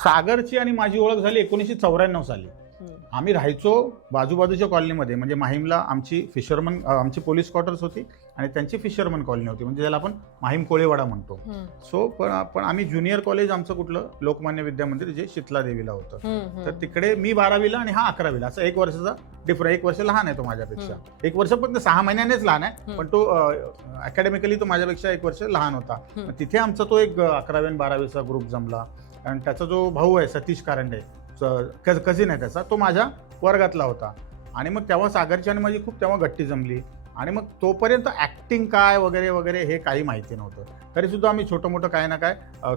सागरची आणि माझी ओळख झाली 1994 साली. आम्ही राहायचो बाजूबाजूच्या कॉलनीमध्ये, म्हणजे माहीमला आमची फिशरमन आमची पोलीस क्वार्टर्स होती आणि त्यांची फिशरमन कॉलनी होती, म्हणजे ज्याला आपण माहीम कोळेवाडा म्हणतो. सो पण आम्ही ज्युनियर कॉलेज आमचं कुठलं लोकमान्य विद्या मंदिर जे शीतला देवीला होतं. तर तिकडे मी 12वीला आणि हा 11वीला, असं 1 वर्षाचा डिफरन्स. 1 वर्ष लहान आहे तो माझ्यापेक्षा. 1 वर्ष पण 6 महिन्यानेच लहान आहे, पण तो अकॅडमिकली तो माझ्यापेक्षा 1 वर्ष लहान होता. तिथे आमचा तो एक 11वी आणि 12वीचा ग्रुप जमला. आणि त्याचा जो भाऊ आहे सतीश कारंडे, कझिन आहे त्याचा, तो माझ्या वर्गातला होता. आणि मग तेव्हा सागरची आणि माझी खूप तेव्हा गट्टी जमली. आणि मग तोपर्यंत ॲक्टिंग काय वगैरे वगैरे हे काही माहिती नव्हतं. तरीसुद्धा आम्ही छोटं मोठं काय ना काय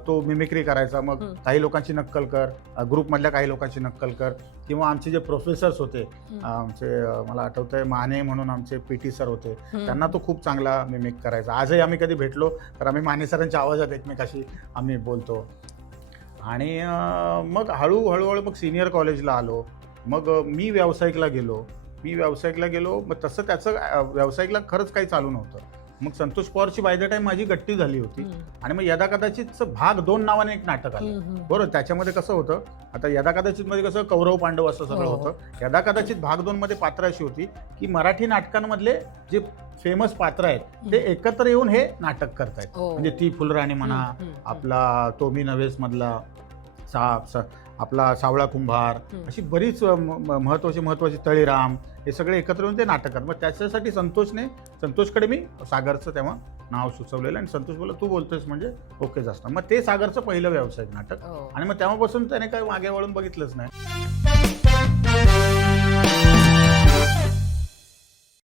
तो मिमिक्री करायचा. मग काही लोकांची नक्कल कर, ग्रुपमधल्या काही लोकांची नक्कल कर, किंवा आमचे जे प्रोफेसर्स होते, आमचे मला आठवतंय माने म्हणून आमचे PT सर होते, त्यांना तो खूप चांगला मिमिक करायचा. आजही आम्ही कधी भेटलो तर आम्ही माने सरांच्या आवाजात एकमेकाशी आम्ही बोलतो. आणि मग हळूहळू मग सिनियर कॉलेजला आलो. मग मी व्यावसायिकला गेलो. मग तसं त्याचं व्यावसायिकला खरंच काही चालू नव्हतं. मग संतोष पवारची बाय द टाईम माझी गट्टी झाली होती. आणि मग यदा कदाचित भाग 2 नावाने एक नाटक आलं. बरोबर, त्याच्यामध्ये कसं होतं, आता यदा कदाचित मध्ये कसं कौरव पांडव असं सगळं होतं. यदा कदाचित भाग 2 मध्ये पात्र अशी होती की मराठी नाटकांमधले जे फेमस पात्र आहेत ते एकत्र येऊन हे नाटक करतायत. म्हणजे ती फुलराणी म्हणा, आपला तो मी नव्हेस मधला आपला सावळा कुंभार, अशी बरीच महत्वाची तळीराम, हे सगळे एकत्र येऊन ते नाटक करतात. मग त्याच्यासाठी संतोषकडे मी सागरचं तेव्हा नाव सुचवलेलं. आणि संतोष बोलला तू बोलतोयस म्हणजे ओकेच असणार. मग ते सागरचं पहिलं व्यावसायिक नाटक. आणि मग तेव्हापासून त्याने काही मागे वळून बघितलंच नाही.